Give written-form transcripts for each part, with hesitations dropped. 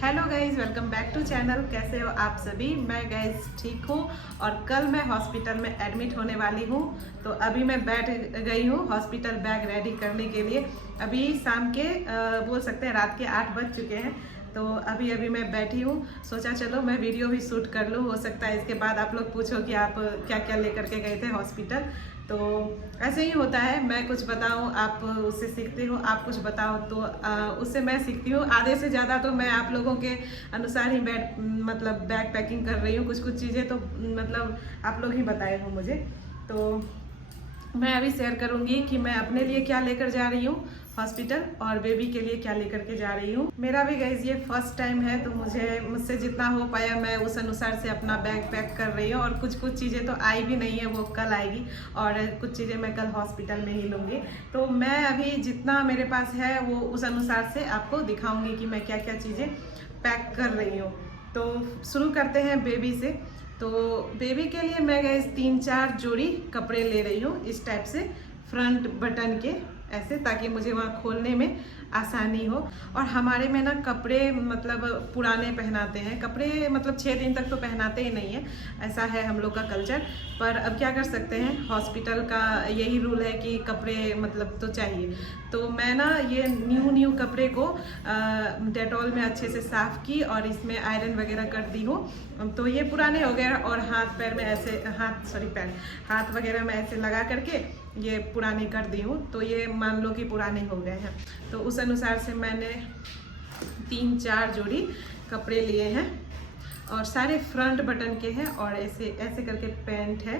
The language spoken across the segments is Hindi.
Hello guys, welcome back to channel. कैसे हो आप सभी? मैं गाइज ठीक हूँ और कल मैं हॉस्पिटल में एडमिट होने वाली हूँ। तो अभी मैं बैठ गई हूँ हॉस्पिटल बैग रेडी करने के लिए। अभी शाम के बोल सकते हैं रात के 8 बज चुके हैं। तो अभी अभी मैं बैठी हूँ, सोचा चलो मैं वीडियो भी शूट कर लूँ। हो सकता है इसके बाद आप लोग पूछो कि आप क्या क्या लेकर के गए थे हॉस्पिटल। तो ऐसे ही होता है, मैं कुछ बताऊँ आप उससे सीखते हो, आप कुछ बताओ तो उससे मैं सीखती हूँ। आधे से ज़्यादा तो मैं आप लोगों के अनुसार ही बैग पैकिंग कर रही हूँ। कुछ कुछ चीज़ें तो मतलब आप लोग ही बताए हो मुझे। तो मैं अभी शेयर करूंगी कि मैं अपने लिए क्या लेकर जा रही हूँ हॉस्पिटल और बेबी के लिए क्या लेकर के जा रही हूँ। मेरा भी गाइस ये फर्स्ट टाइम है, तो मुझसे जितना हो पाया मैं उस अनुसार से अपना बैग पैक कर रही हूँ। और कुछ चीज़ें तो आई भी नहीं है, वो कल आएगी और कुछ चीज़ें मैं कल हॉस्पिटल में ही लूँगी। तो मैं अभी जितना मेरे पास है वो उस अनुसार से आपको दिखाऊँगी कि मैं क्या क्या चीज़ें पैक कर रही हूँ। तो शुरू करते हैं बेबी से। तो बेबी के लिए मैं गैस 3-4 जोड़ी कपड़े ले रही हूँ, इस टाइप से फ्रंट बटन के ऐसे, ताकि मुझे वहाँ खोलने में आसानी हो। और हमारे में ना कपड़े मतलब पुराने पहनाते हैं, कपड़े मतलब 6 दिन तक तो पहनाते ही नहीं है, ऐसा है हम लोग का कल्चर। पर अब क्या कर सकते हैं, हॉस्पिटल का यही रूल है कि कपड़े मतलब तो चाहिए। तो मैं ना ये न्यू कपड़े को डेटॉल में अच्छे से साफ़ की और इसमें आयरन वगैरह कर दी हूँ। तो ये पुराने हो गए और पैर में ऐसे हाथ वगैरह में ऐसे लगा करके ये पुराने कर दी हूँ। तो ये मान लो कि पुराने हो गए हैं। तो उस अनुसार से मैंने 3-4 जोड़ी कपड़े लिए हैं और सारे फ्रंट बटन के हैं और ऐसे ऐसे करके पैंट है।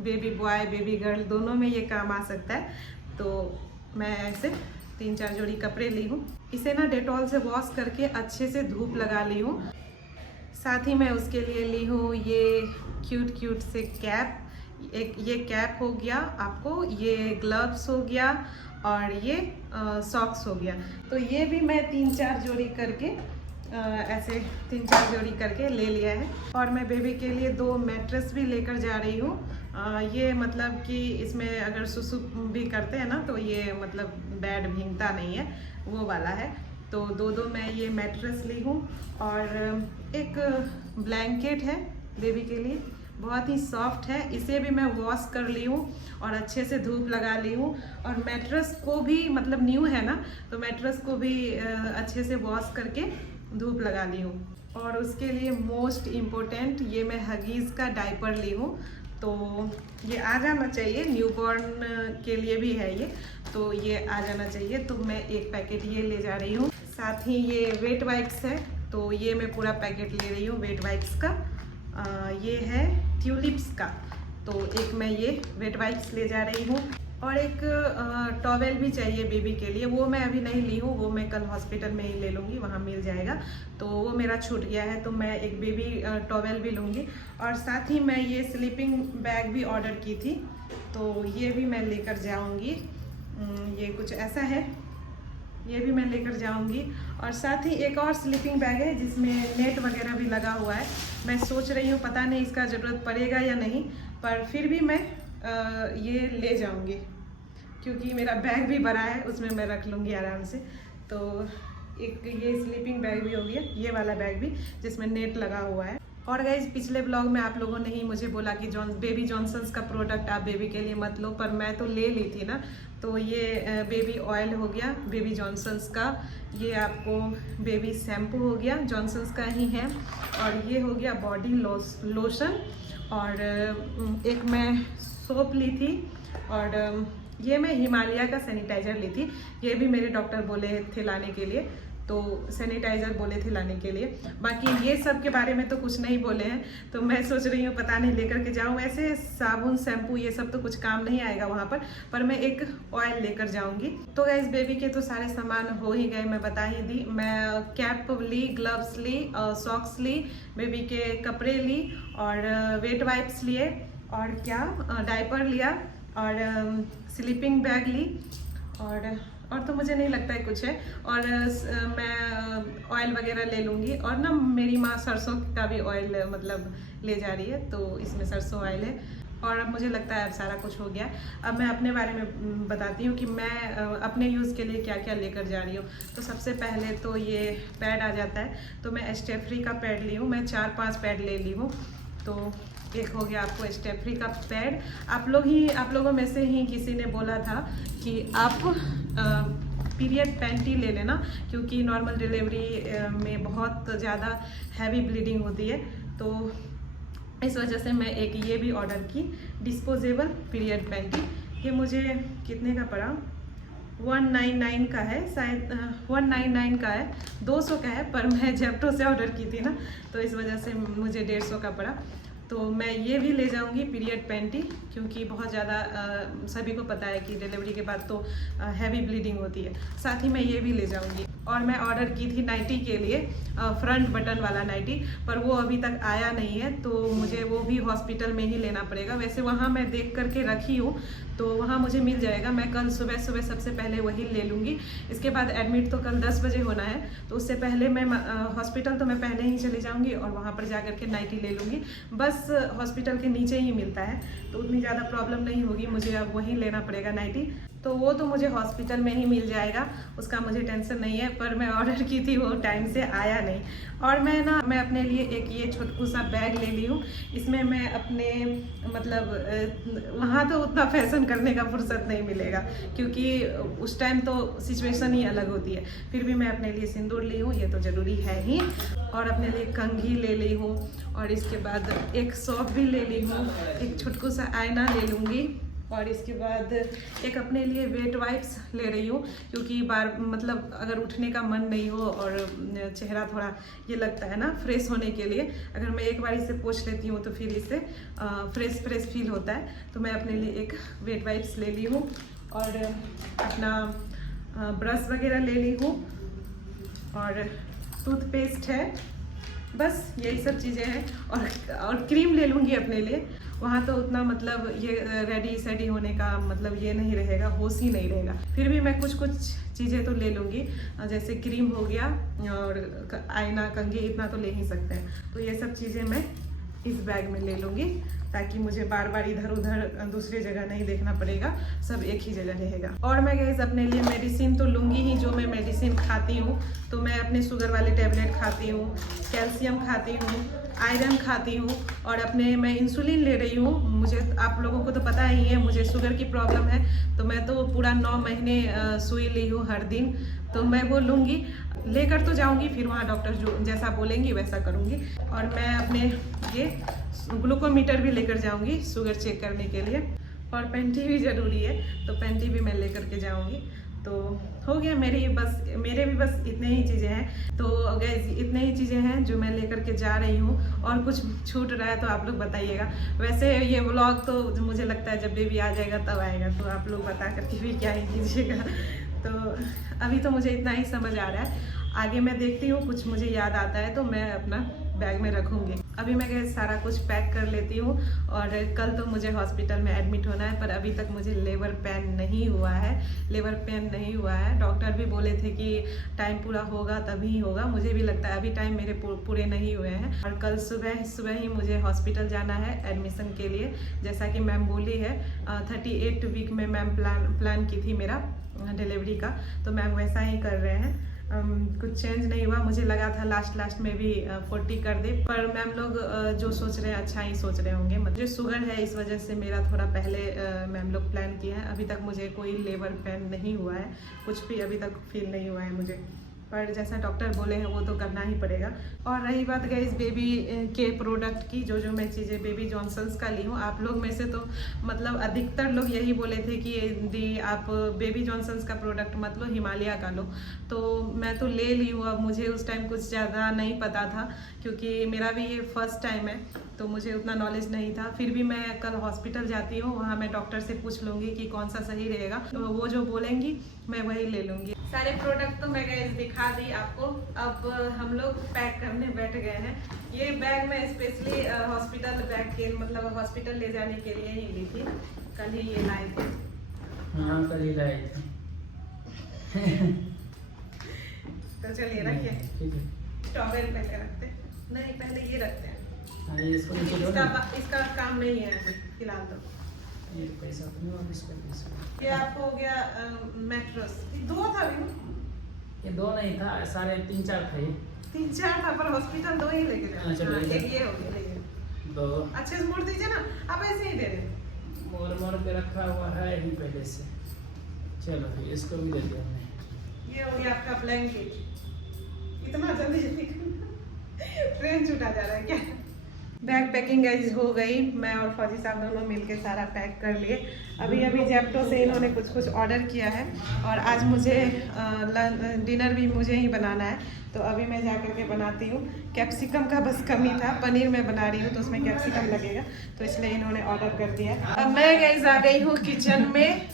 बेबी बॉय बेबी गर्ल दोनों में ये काम आ सकता है। तो मैं ऐसे 3-4 जोड़ी कपड़े ली हूँ। इसे ना डेटॉल से वॉश करके अच्छे से धूप लगा ली हूँ। साथ ही मैं उसके लिए ली हूँ ये क्यूट से कैप। एक ये कैप हो गया आपको, ये ग्लव्स हो गया और ये सॉक्स हो गया। तो ये भी मैं 3-4 जोड़ी करके ऐसे 3-4 जोड़ी करके ले लिया है। और मैं बेबी के लिए 2 मैट्रेस भी लेकर जा रही हूँ। ये मतलब कि इसमें अगर सुसु भी करते हैं ना तो ये मतलब बेड भींगता नहीं है, वो वाला है। तो 2 मैं ये मैट्रेस ली हूँ और एक ब्लैंकेट है बेबी के लिए, बहुत ही सॉफ्ट है। इसे भी मैं वॉश कर ली हूँ और अच्छे से धूप लगा ली हूँ। और मैट्रेस को भी मतलब न्यू है ना, तो मैट्रेस को भी अच्छे से वॉश करके धूप लगा ली हूँ। और उसके लिए मोस्ट इम्पोर्टेंट ये मैं हगीज़ का डायपर ली हूँ। तो ये आ जाना चाहिए, न्यूबॉर्न के लिए भी है ये, तो ये आ जाना चाहिए। तो मैं एक पैकेट ये ले जा रही हूँ। साथ ही ये वेट वाइप्स है, तो ये मैं पूरा पैकेट ले रही हूँ वेट वाइप्स का। ये है ट्यूलिप्स का, तो एक मैं ये वेट वाइप्स ले जा रही हूँ। और एक टॉवेल भी चाहिए बेबी के लिए, वो मैं अभी नहीं ली हूँ, वो मैं कल हॉस्पिटल में ही ले लूँगी, वहाँ मिल जाएगा। तो वो मेरा छूट गया है, तो मैं एक बेबी टॉवेल भी लूँगी। और साथ ही मैं ये स्लीपिंग बैग भी ऑर्डर की थी, तो ये भी मैं लेकर जाऊँगी। ये कुछ ऐसा है, ये भी मैं लेकर जाऊंगी। और साथ ही एक और स्लीपिंग बैग है जिसमें नेट वगैरह भी लगा हुआ है। मैं सोच रही हूँ पता नहीं इसका ज़रूरत पड़ेगा या नहीं, पर फिर भी मैं ये ले जाऊंगी क्योंकि मेरा बैग भी बड़ा है, उसमें मैं रख लूँगी आराम से। तो एक ये स्लीपिंग बैग भी हो गया, ये वाला बैग भी जिसमें नेट लगा हुआ है। और गाइज पिछले ब्लॉग में आप लोगों ने ही मुझे बोला कि बेबी जॉनसन्स का प्रोडक्ट आप बेबी के लिए मत लो, पर मैं तो ले ली थी ना। तो ये बेबी ऑयल हो गया बेबी जॉनसन्स का, ये आपको बेबी शैम्पू हो गया जॉनसन्स का ही है, और ये हो गया बॉडी लोशन। और एक मैं सोप ली थी और ये मैं हिमालय का सैनिटाइज़र ली थी। ये भी मेरे डॉक्टर बोले थे लाने के लिए, तो सैनिटाइज़र बोले थे लाने के लिए। बाकी ये सब के बारे में तो कुछ नहीं बोले हैं, तो मैं सोच रही हूँ पता नहीं लेकर के जाऊँ। ऐसे साबुन शैम्पू ये सब तो कुछ काम नहीं आएगा वहाँ पर मैं एक ऑयल लेकर जाऊँगी। तो गाइस बेबी के तो सारे सामान हो ही गए, मैं बता ही दी। मैं कैप ली, ग्लव्स ली, सॉक्स ली, बेबी के कपड़े ली और वेट वाइप्स लिए और क्या डायपर लिया और स्लीपिंग बैग ली और तो मुझे नहीं लगता है कुछ है। और मैं ऑयल वगैरह ले लूँगी। और ना मेरी माँ सरसों का भी ऑयल मतलब ले जा रही है, तो इसमें सरसों ऑयल है। और अब मुझे लगता है अब सारा कुछ हो गया। अब मैं अपने बारे में बताती हूँ कि मैं अपने यूज़ के लिए क्या क्या लेकर जा रही हूँ। तो सबसे पहले तो ये पैड आ जाता है, तो मैं स्टेफ्री का पैड ली हूँ। मैं 4-5 पैड ले ली हूँ। तो एक हो गया आपको स्टेफ्री का पैड। आप लोगों में से ही किसी ने बोला था कि आप पीरियड पैंटी ले लेना, क्योंकि नॉर्मल डिलीवरी में बहुत ज़्यादा हैवी ब्लीडिंग होती है। तो इस वजह से मैं एक ये भी ऑर्डर की, डिस्पोजेबल पीरियड पैंटी। ये मुझे कितने का पड़ा, 199 का है शायद, 199 का है, 200 का है, पर मैं जेप्टो से ऑर्डर की थी ना, तो इस वजह से मुझे 150 का पड़ा। तो मैं ये भी ले जाऊंगी पीरियड पैंटी, क्योंकि बहुत ज़्यादा सभी को पता है कि डिलीवरी के बाद तो हैवी ब्लीडिंग होती है। साथ ही मैं ये भी ले जाऊंगी। और मैं ऑर्डर की थी नाइटी के लिए, फ्रंट बटन वाला नाइटी, पर वो अभी तक आया नहीं है, तो मुझे वो भी हॉस्पिटल में ही लेना पड़ेगा। वैसे वहाँ मैं देख करके रखी हूँ, तो वहाँ मुझे मिल जाएगा। मैं कल सुबह सबसे पहले वही ले लूँगी। इसके बाद एडमिट तो कल 10 बजे होना है, तो उससे पहले मैं हॉस्पिटल तो मैं पहले ही चली जाऊँगी और वहाँ पर जा करके नाइटी ले लूँगी। बस हॉस्पिटल के नीचे ही मिलता है, तो उतनी ज़्यादा प्रॉब्लम नहीं होगी। मुझे अब वहीं लेना पड़ेगा नाइटी, तो वो तो मुझे हॉस्पिटल में ही मिल जाएगा, उसका मुझे टेंशन नहीं है। पर मैं ऑर्डर की थी, वो टाइम से आया नहीं। और मैं अपने लिए एक ये छोटू सा बैग ले ली हूँ। इसमें मैं अपने मतलब वहाँ तो उतना फैशन करने का फुर्सत नहीं मिलेगा, क्योंकि उस टाइम तो सिचुएशन ही अलग होती है। फिर भी मैं अपने लिए सिंदूर ली हूँ, ये तो ज़रूरी है ही। और अपने लिए कंघी ले ली हूँ, और इसके बाद एक सॉप भी ले ली हूँ, एक छोटू सा आईना ले लूँगी, और इसके बाद एक अपने लिए वेट वाइप्स ले रही हूँ, क्योंकि मतलब अगर उठने का मन नहीं हो और चेहरा थोड़ा ये लगता है ना फ्रेश होने के लिए, अगर मैं एक बार इसे पोंछ लेती हूँ तो फिर इससे फ्रेश फील होता है। तो मैं अपने लिए एक वेट वाइप्स ले ली हूँ, और अपना ब्रश वगैरह ले ली हूँ, और टूथपेस्ट है। बस यही सब चीज़ें हैं, और क्रीम ले लूँगी अपने लिए। वहाँ तो उतना मतलब ये रेडी सेडी होने का मतलब ये नहीं रहेगा, होश ही नहीं रहेगा। फिर भी मैं कुछ चीज़ें तो ले लूँगी, जैसे क्रीम हो गया और आईना, कंघी, इतना तो ले ही सकते हैं। तो ये सब चीज़ें मैं इस बैग में ले लूँगी, ताकि मुझे बार बार इधर उधर दूसरी जगह नहीं देखना पड़ेगा, सब एक ही जगह रहेगा। और मैं गाइस अपने लिए मेडिसिन तो लूँगी ही, जो मैं मेडिसिन खाती हूँ। तो मैं अपने शुगर वाले टैबलेट खाती हूँ, कैल्शियम खाती हूँ, आयरन खाती हूँ, और मैं इंसुलिन ले रही हूँ। मुझे, आप लोगों को तो पता ही है, मुझे शुगर की प्रॉब्लम है, तो मैं तो पूरा 9 महीने सुई ली हूँ हर दिन। तो मैं वो लूँगी, लेकर तो जाऊँगी, फिर वहाँ डॉक्टर जो जैसा बोलेंगी वैसा करूँगी। और मैं अपने ये ग्लूकोमीटर भी लेकर जाऊँगी शुगर चेक करने के लिए, और पैंटी भी ज़रूरी है, तो पैंटी भी मैं लेकर के जाऊँगी। तो हो गया, मेरे भी बस इतने ही चीज़ें हैं। तो गाइस इतने ही चीज़ें हैं जो मैं लेकर के जा रही हूँ, और कुछ छूट रहा है तो आप लोग बताइएगा। वैसे ये व्लॉग तो मुझे लगता है जब बेबी आ जाएगा तब आएगा, तो आप लोग बता करके भी क्या ही कीजिएगा। तो अभी तो मुझे इतना ही समझ आ रहा है, आगे मैं देखती हूँ, कुछ मुझे याद आता है तो मैं अपना बैग में रखूँगी। अभी मैं गैस सारा कुछ पैक कर लेती हूँ, और कल तो मुझे हॉस्पिटल में एडमिट होना है, पर अभी तक मुझे लेबर पेन नहीं हुआ है। डॉक्टर भी बोले थे कि टाइम पूरा होगा तभी होगा। मुझे भी लगता है अभी टाइम मेरे पूरे नहीं हुए हैं, और कल सुबह ही मुझे हॉस्पिटल जाना है एडमिशन के लिए, जैसा कि मैम बोली है। 38 वीक में मैम प्लान की थी मेरा डिलीवरी का, तो मैम वैसा ही कर रहे हैं। कुछ चेंज नहीं हुआ। मुझे लगा था लास्ट में भी 40 कर दे, पर मैम लोग जो सोच रहे हैं अच्छा ही सोच रहे होंगे। मुझे शुगर है, इस वजह से मेरा थोड़ा पहले मैम लोग प्लान किया है। अभी तक मुझे कोई लेबर पेन नहीं हुआ है, कुछ भी अभी तक फील नहीं हुआ है मुझे, पर जैसा डॉक्टर बोले हैं वो तो करना ही पड़ेगा। और रही बात गाइस बेबी के प्रोडक्ट की, जो मैं चीज़ें बेबी जॉनसन्स का ली हूँ, आप लोग में से तो मतलब अधिकतर लोग यही बोले थे कि दी आप बेबी जॉनसन्स का प्रोडक्ट मत लो, हिमालय का लो। तो मैं तो ले ली हूँ। अब मुझे उस टाइम कुछ ज़्यादा नहीं पता था, क्योंकि मेरा भी ये फर्स्ट टाइम है, तो मुझे उतना नॉलेज नहीं था। फिर भी मैं कल हॉस्पिटल जाती हूँ, वहाँ मैं डॉक्टर से पूछ लूँगी कि कौन सा सही रहेगा, तो वो जो बोलेंगी मैं वही ले लूँगी। सारे प्रोडक्ट तो मैं गैस दिखा दी आपको। अब हम लोग पैक करने बैठ गए हैं। ये बैग मैं स्पेशली हॉस्पिटल बैग के मतलब हॉस्पिटल ले जाने के लिए ही ली थी। कल ही ये लाए थे। हाँ, कल ही लाए थे। तो चलिए रखिए। ठीक है। टॉवेल पहले रखते, नहीं पहले ये रखते हैं। हाँ, ये इसको नीचे दो इसका ना। इसका काम नहीं है अभी फिलहाल तो। ये पैसा अपने ऑफिस का पैसा। ये आपको हो गया मैट्रेस, 2 था भी ना? ये 2 नहीं था, सारे 3-4 थे। 3-4 था पर हॉस्पिटल 2 ही लेके गए। हाँ, चलो, एक ये हो गया, ये 2 अच्छे से मोड़ दीजिए ना, आप ऐसे ही दे रहे। मोड़ के रखा हुआ है ही पहले से। चलो फिर इसको भी दे दिया हमने। ये हो गया आपका ब्लैंकेट। इतना जल्दी जल्दी ट्रेन छूटा जा रहा है क्या? बैग पैकिंग गाइस हो गई। मैं और फौजी साहब दोनों मिलके सारा पैक कर लिए। अभी जेप्टो से इन्होंने कुछ ऑर्डर किया है और आज मुझे डिनर भी मुझे ही बनाना है, तो अभी मैं जा कर के बनाती हूँ। कैप्सिकम का बस कमी था, पनीर मैं बना रही हूँ तो उसमें कैप्सिकम लगेगा, तो इसलिए इन्होंने ऑर्डर कर दिया है। अब मैं गाइस आ गई हूँ किचन में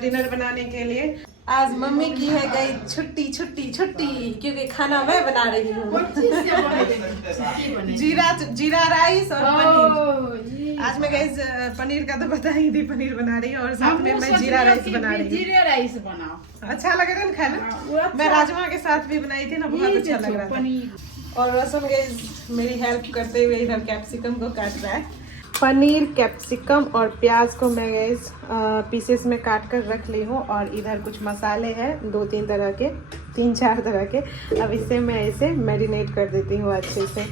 डिनर बनाने के लिए। आज मम्मी की है गई छुट्टी क्योंकि खाना मैं बना रही हूँ। जीरा राइस और पनीर। आज मैं गई पनीर का तो बता ही दी, पनीर बना रही हूँ और साथ में मैं जीरा राइस बना रही हूँ। जीरा राइस बनाओ, अच्छा लग रहा है ना खाना? मैं राजमा के साथ भी बनाई थी ना, बहुत अच्छा लग रहा था। और रसम गई मेरी हेल्प करते हुए इधर कैप्सिकम को काट रहा है। पनीर, कैप्सिकम और प्याज को मैं गैस पीसेस में काट कर रख ली हूँ और इधर कुछ मसाले हैं 2-3 तरह के, 3-4 तरह के। अब इससे मैं इसे मैरिनेट कर देती हूँ अच्छे से।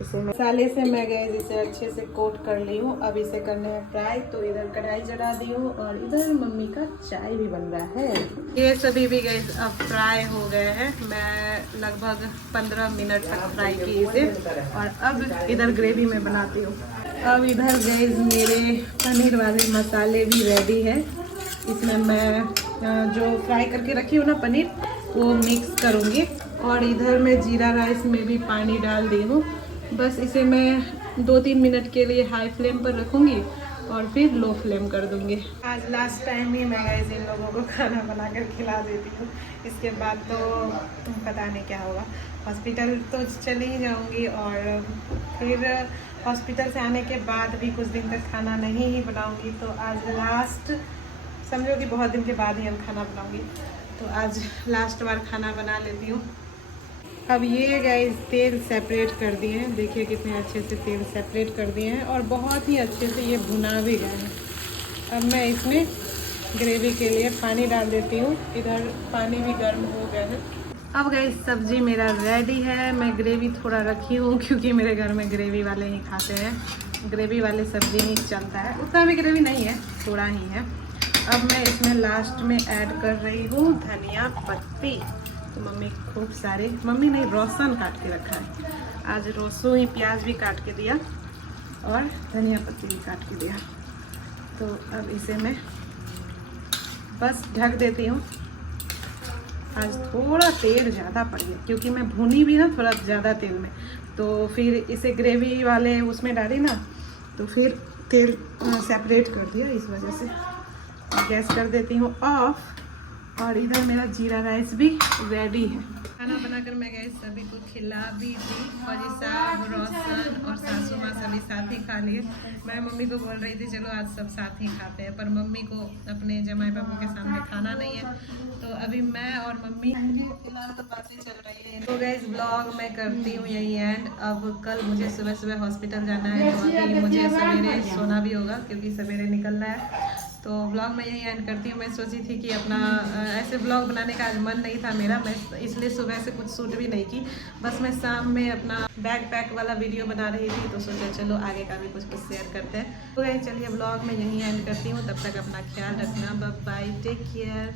इसे मसाले से मैं गैस इसे अच्छे से कोट कर ली हूँ। अब इसे करने हैं फ्राई, तो इधर कढ़ाई चढ़ा दी हूँ और इधर मम्मी का चाय भी बन रहा है। ये सभी भी गैस अब फ्राई हो गए हैं। मैं लगभग 15 मिनट तक फ्राई की इसे और अब इधर ग्रेवी में बनाती हूँ। अब इधर गैस मेरे पनीर वाले मसाले भी रेडी है। इसमें मैं जो फ्राई करके रखी हूँ ना पनीर, वो मिक्स करूँगी और इधर मैं जीरा राइस में भी पानी डाल दी हूँ। बस इसे मैं 2-3 मिनट के लिए हाई फ्लेम पर रखूँगी और फिर लो फ्लेम कर दूँगी। आज लास्ट टाइम ही मैं गैस इन लोगों को खाना बना कर खिला देती हूँ, इसके बाद तो पता नहीं क्या होगा। हॉस्पिटल तो चली ही जाऊँगी और फिर हॉस्पिटल से आने के बाद भी कुछ दिन तक खाना नहीं ही बनाऊँगी। तो आज लास्ट, समझो कि बहुत दिन के बाद ही हम खाना बनाऊँगी, तो आज लास्ट बार खाना बना लेती हूँ। अब ये गाइस तेल सेपरेट कर दिए हैं, देखिए कितने अच्छे से तेल सेपरेट कर दिए हैं और बहुत ही अच्छे से ये भुना भी गए हैं। अब मैं इसमें ग्रेवी के लिए पानी डाल देती हूँ। इधर पानी भी गर्म हो गया है। अब गाइस सब्जी मेरा रेडी है। मैं ग्रेवी थोड़ा रखी हूँ क्योंकि मेरे घर में ग्रेवी वाले ही खाते हैं, ग्रेवी वाले सब्जी ही चलता है, उतना भी ग्रेवी नहीं है, थोड़ा ही है। अब मैं इसमें लास्ट में ऐड कर रही हूँ धनिया पत्ती। तो मम्मी खूब सारे, मम्मी ने रोसन काट के रखा है, आज रोसो ही प्याज भी काट के दिया और धनिया पत्ती भी काट के दिया। तो अब इसे मैं बस ढक देती हूँ। आज थोड़ा तेल ज़्यादा पड़ गया क्योंकि मैं भुनी भी ना थोड़ा ज़्यादा तेल में, तो फिर इसे ग्रेवी वाले उसमें डाली ना, तो फिर तेल सेपरेट कर दिया, इस वजह से गैस कर देती हूँ ऑफ। और इधर मेरा जीरा राइस भी रेडी है। खाना बनाकर मैं गैस सभी को खिला भी दी। फौजी साहब, रोशन और सासू माँ सभी साथ ही खा लिए। मैं मम्मी को बोल रही थी चलो आज सब साथ ही खाते हैं, पर मम्मी को अपने जमाई बाबू के सामने खाना नहीं है, तो अभी मैं और मम्मी फिलहाल तो बातें चल रही है। तो गैस ब्लॉग मैं करती हूँ यही एंड। अब कल मुझे सुबह सुबह हॉस्पिटल जाना है, तो अभी मुझे सवेरे सोना भी होगा क्योंकि सवेरे निकलना है। तो व्लॉग मैं यही एंड करती हूँ। मैं सोची थी कि अपना ऐसे व्लॉग बनाने का आज मन नहीं था मेरा, मैं इसलिए सुबह से कुछ शूट भी नहीं की, बस मैं शाम में अपना बैग पैक वाला वीडियो बना रही थी, तो सोचा चलो आगे का भी कुछ शेयर करते हैं। तो चलिए व्लॉग मैं यही एंड करती हूँ, तब तक अपना ख्याल रखना, बाय बाय, टेक केयर।